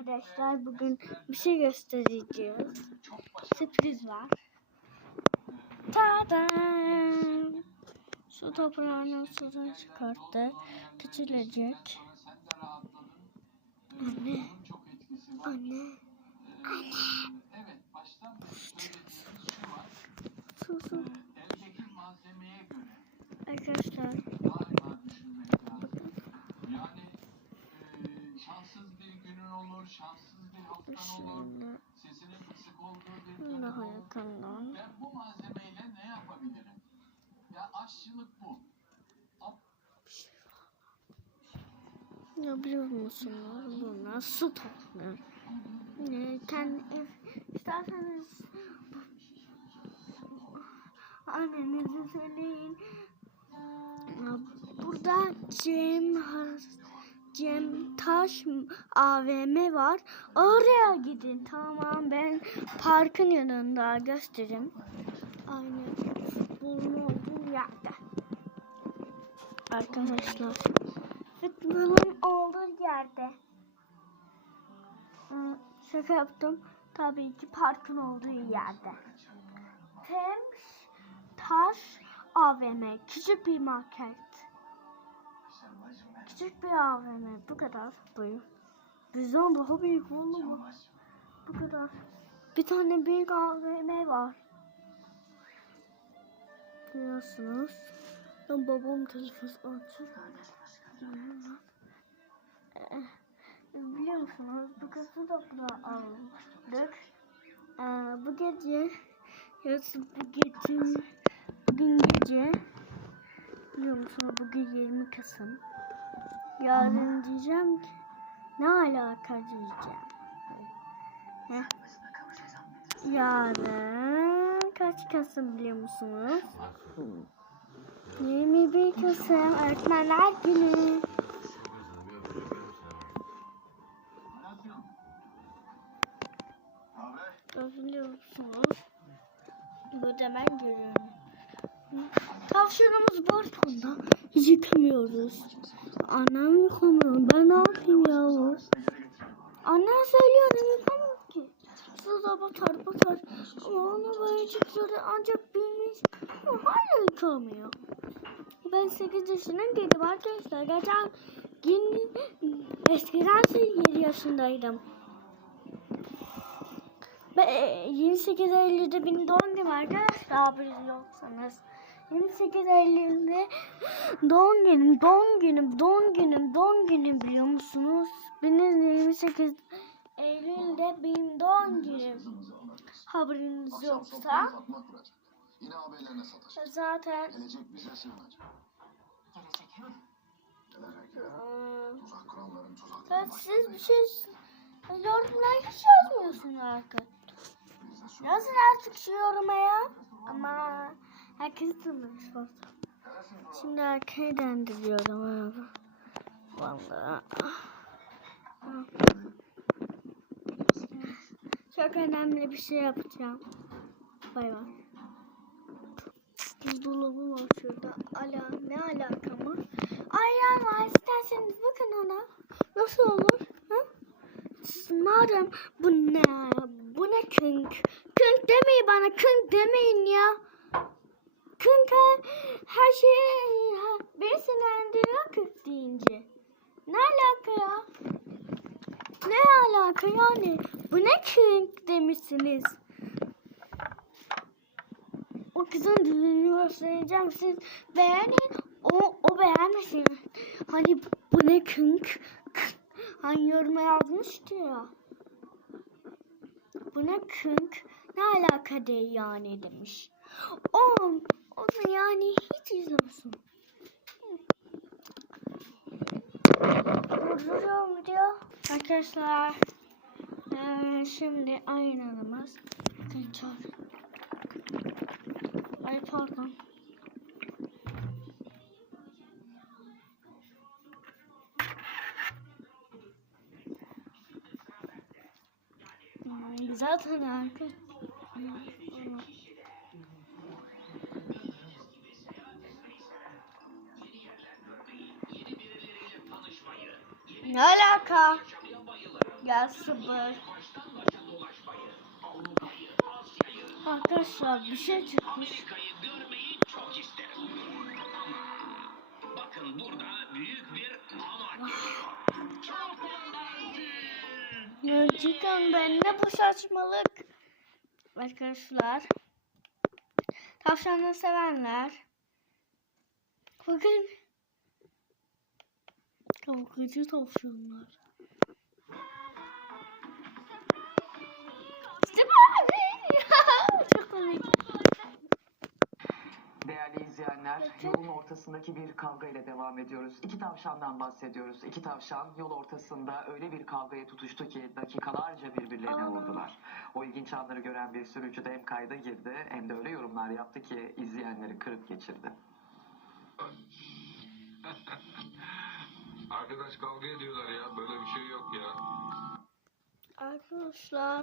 arkadaşlar bugün bir şey göstereceğiz. Sürpriz var. Tadam! Su toprağını sudan çıkarttı. Küçülecek. Anne. Anne. Su su. Arkadaşlar. Bu malzemeyle ne yapabilirim? Ya aşçılık bu. Ya biliyor musunuz bunlar su toplar. Ee, kendi isterseniz annenize söyleyin. Ya Burada Cem Cem Taş AVM var. Oraya gidin. Tamam ben parkın yanında göstereyim. Aynı bunun olduğu yerde. Arkadaşlar. Futbolun olduğu yerde. Hı, Şaka yaptım. Tabii ki parkın olduğu yerde. Thames Taş AVM. Küçük bir market. Küçük bir AVM. Bu kadar. Büyük. Bizden daha büyük oldu mu? Bu kadar. Bir tane büyük AVM var. Biliyorsunuz. Ben babam telefon açıyor. Biliyor musunuz? Bu kızı da burada aldık. Ee, bu gece yoksa bu gece bugün gece biliyor musunuz bugün 20 Kasım yarın diyeceğim ki ne alaka diyeceğim Heh. yarın kaç Kasım biliyor musunuz 21 Kasım Öğretmenler Günü Biliyor musunuz? Bu demek görüyorum. Tavşanımız balkonda. Hiç yıkamıyoruz. Annem yıkamıyor. Ben ne yapayım yahu? Annem söylüyor Suda batar batar. Ama onu böyle çıkıyor ancak bilmiş. Ama hala yıkamıyor. Ben 8 yaşındaydım arkadaşlar. Geçen gün eskiden 7 yaşındaydım. Ben e, 28 Eylül'de benim doğum günüm arkadaşlar haberiniz yoksanız. 28 Eylül'de doğum günüm, doğum günüm, doğum günüm, doğum günüm biliyor musunuz? Benim 28 Eylül'de benim doğum günüm. Haberiniz yoksa. Yine sataşacak. zaten Gelecek bize sığınacak. Gelecek. Tuzak kuranların tuzakları ya başına siz bir gelecek. şey yorumlar hiç yazmıyorsunuz şu- Yazın artık şu yoruma ya. Ama herkes tanımış fazla. Şimdi arkaya döndürüyorum abi. Vallahi. Çok önemli bir şey yapacağım. Bay bay. Buzdolabı var şurada. Ala ne alaka mı? Ayran var. İsterseniz bakın ona. Nasıl olur? Ha? Madem bu ne? Bu ne künk? Künk demeyin bana. Künk demeyin ya. Künk her, şeyi beni sinirlendiriyor künk deyince. Ne alaka ya? Ne alaka yani? Bu ne künk demişsiniz? O kızın dilini göstereceğim. Siz beğenin. O, o beğenmesin. Hani bu ne künk? Hani yoruma yazmıştı ya. Bu ne künk? Ne alaka değil yani demiş. O, o da yani hiç izlemesin. Durduruyorum video. Arkadaşlar. Eee, şimdi aynamız. Kaçar. Ay pardon. Zaten arka. Sabır. Arkadaşlar bir şey çıkmış. Bakın burada büyük bir eğlenceli. Gerçekten ben ne bu saçmalık. Arkadaşlar. Tavşanları sevenler. Bakın. Kavukucu tavşanlar. Değerli izleyenler, yolun ortasındaki bir kavga ile devam ediyoruz. İki tavşandan bahsediyoruz. İki tavşan yol ortasında öyle bir kavgaya tutuştu ki dakikalarca birbirlerine vurdular. O ilginç anları gören bir sürücü de hem kayda girdi hem de öyle yorumlar yaptı ki izleyenleri kırıp geçirdi. Arkadaş kavga ediyorlar ya. Böyle bir şey yok ya. Arkadaşlar.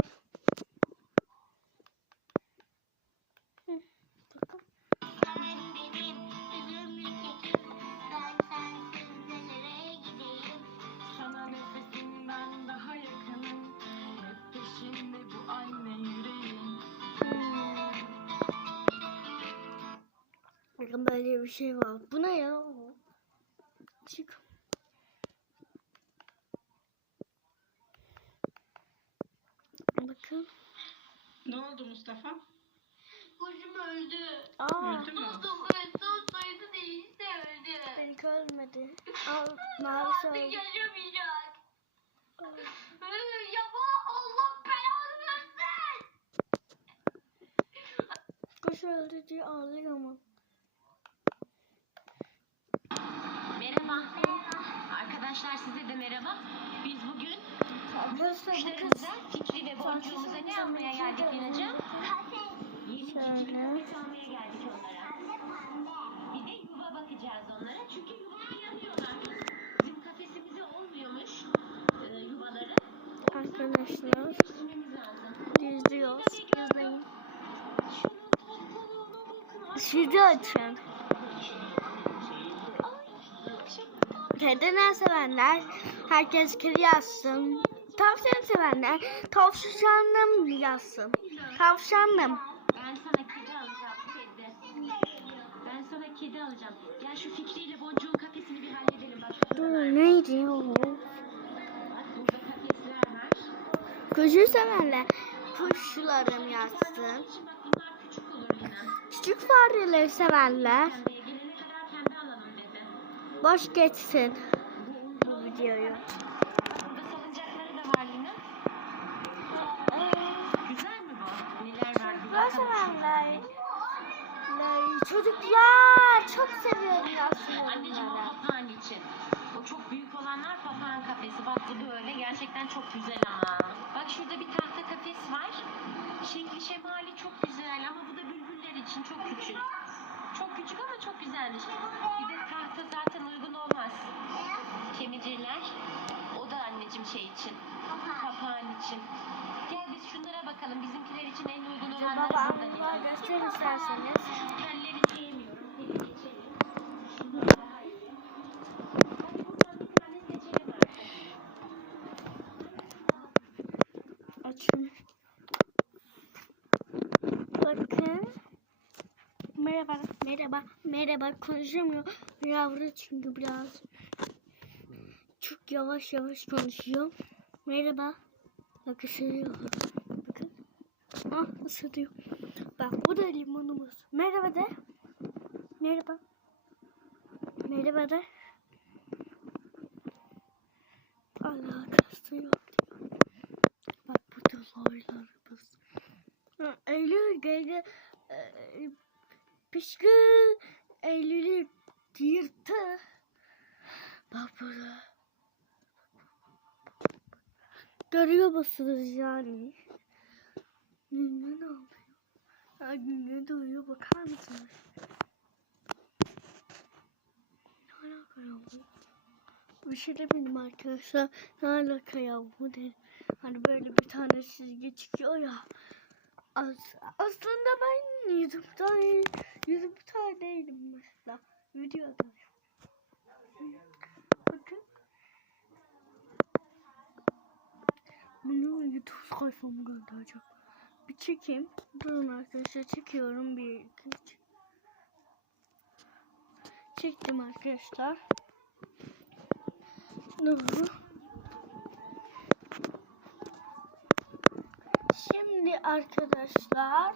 Bakın böyle bir şey var. Bu ne ya? Çık. Bakın. Ne oldu Mustafa? Kuşum öldü. Aa, Öldü mü? Mustafa'nın son soyadı değişti öldü. benimki ölmedi. Al, mavi Artık söyle. yaşamayacak. Yapma Allah belanı versin. Kuş öldü diye ağlıyor ama. Merhaba. Arkadaşlar size de merhaba. Biz bugün kuşlarımıza Fikri ve Boncuğumuza ne almaya geldik Lina'cığım? Yeni kafes almaya geldik onlara. Bir de yuva bakacağız onlara çünkü yuvada yanıyorlar. Bizim kafesimize olmuyormuş e, yuvaları. Arkadaşlar izliyoruz. İzleyin. Sizi açın. Kediden sevenler herkes kedi yazsın. Tavşan sevenler tavşanım yazsın. Tavşanım. Ben sana kedi alacağım kedi. Ben sana kedi alacağım. Gel şu Fikri ile Boncuğun kafesini bir halledelim. Bak Dur neydi o? Kuşu sevenler kuşlarım yazsın. Küçük fareleri sevenler boş geçsin bu videoyu. Burada salıncakları da var Lina. Güzel mi bu? Neler var? Sevenler. Çocuklar çok seviyorum yazsın Anneciğim papağan için. O çok büyük olanlar papağan kafesi. Bak bu da öyle. Gerçekten çok güzel ama. Bak şurada bir tahta kafes var. Şekli şemali çok güzel ama bu da bülbüller için çok küçük. Çok küçük ama çok güzelmiş. Bir de tahta zaten uygun olmaz. Kemicirler. O da anneciğim şey için. Papağan için. Gel biz şunlara bakalım. Bizimkiler için en uygun olanları Baba burada. anılar Lina. gösterin isterseniz. Telleri sevmiyorum. Hadi geçelim. Şunlar daha iyi. Hadi buradan bir tane seçelim artık. Açın. Bakın. Merhaba, merhaba, merhaba. Konuşamıyor. Yavru çünkü biraz çok yavaş yavaş konuşuyor. Merhaba. Bak ısırıyor. Bakın. Ah ısırıyor. Bak bu da limonumuz. Merhaba de. Merhaba. Merhaba de. Alakası yok. Bak bu da loylarımız. Ha, Eylül geldi. Pişkı Eylül'ü yırttı. Bak burada. Görüyor musunuz yani? Ne yapıyor? Ay ne duyuyor bakar mısınız? Ne alaka ya bu? Bir şey demedim arkadaşlar. Ne alaka ya bu de. Hani böyle bir tane çizgi çıkıyor ya. As aslında ben YouTube'da YouTube'da değilim mesela. Videoda. Bakın. Benim YouTube sayfamı göndereceğim. Bir çekeyim. Durun arkadaşlar çekiyorum. Bir, iki. Çektim arkadaşlar. Dur. Şimdi arkadaşlar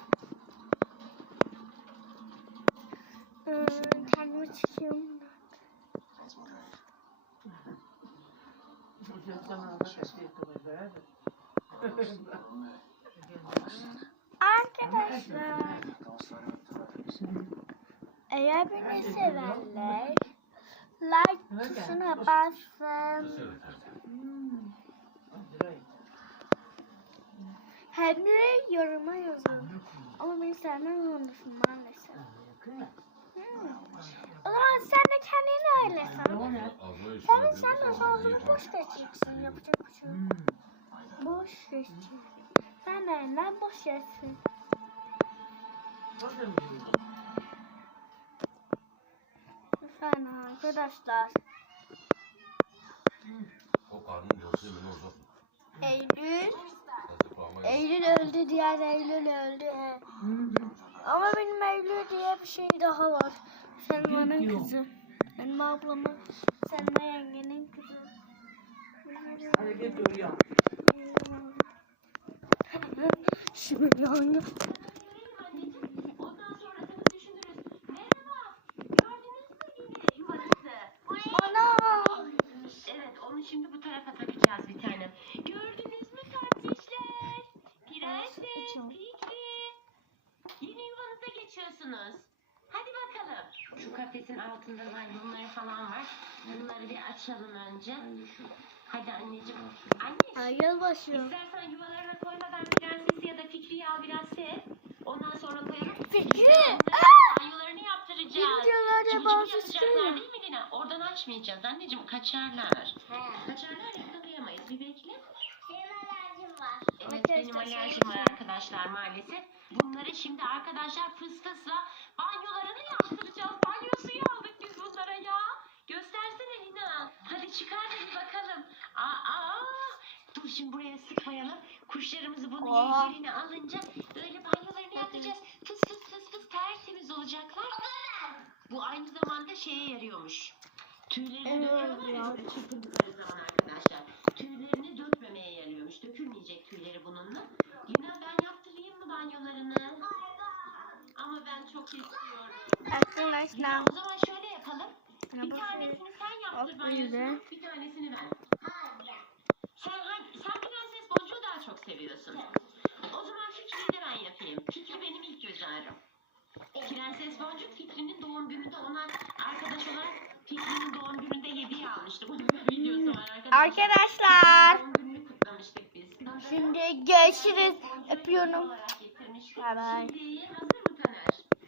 kendimi çekeyim. Arkadaşlar eğer beni severler like tuşuna basın. Hem de yoruma yazın. Ama beni sevmem zorundasın Sen sen de sözünü boş geçeceksin. Yapacak bir şey yok. Boş geçeceksin. Sen de elinden boş geçsin. Lütfen arkadaşlar. O karnın yoksa beni uzak. Eylül. Eylül öldü, diğer Eylül öldü. Ama benim Eylül diye bir şey daha var. Selma'nın kızı. Selma ablamın, Selma yengenin kızı. Şimdi. Gördünüz mü yine yuvanızı? Ana! Evet onu şimdi bu tarafa takacağız bir tane. Gördünüz mü kardeşler? Prenses, Fikri. Yeni yuvanıza geçiyorsunuz. Hadi bakalım. Şu kafesin altında maymunları falan var. Açalım önce. Hadi anneciğim. Anne Ay yılbaşı. istersen yuvalarına koymadan prensesi ya da Fikri'yi al biraz sev. Ondan sonra koyalım. Fikri! Banyolarını yaptıracağız. Videolarda şeyler. değil mi Lina? Oradan açmayacağız anneciğim kaçarlar. Kaçarlar yakalayamayız. Bir bekle. Evet benim alerjim var arkadaşlar maalesef. Bunları şimdi arkadaşlar fıstısla banyolarını yaptıracağız. Banyo suyu aldık biz bunlara ya. Göstersene Lina. Hadi çıkar bir bakalım. Aa, aa. Dur şimdi buraya sıkmayalım. Kuşlarımızı bunu Oha. yerine alınca böyle banyolarını yaptıracağız. Fıs fıs fıs fıs tertemiz olacaklar. Bu aynı zamanda şeye yarıyormuş. Tüylerini Evet döküyorlar ya ya. böyle çırpındıkları zaman arkadaşlar. Tüylerini dökmemeye yarıyormuş. Dökülmeyecek tüyleri bununla. Lina ben yaptırayım mı banyolarını? Ama ben çok istiyorum. Arkadaşlar. Lina o zaman şöyle yapalım. Bir bu tanesini sen yaptır banyosunu. böyle. Bir tanesini ben. Sen, sen prenses boncuğu daha çok seviyorsun. O zaman Fikri'yi de ben yapayım. Fikri benim ilk göz ağrım. Prenses Boncuk Fikri'nin doğum gününde ona arkadaş olarak Fikri'nin doğum gününde hediye da videosu var arkadaşlar. Arkadaşlar. Doğum gününü kutlamıştık biz. Şimdi görüşürüz. Öpüyorum. bye. Şimdi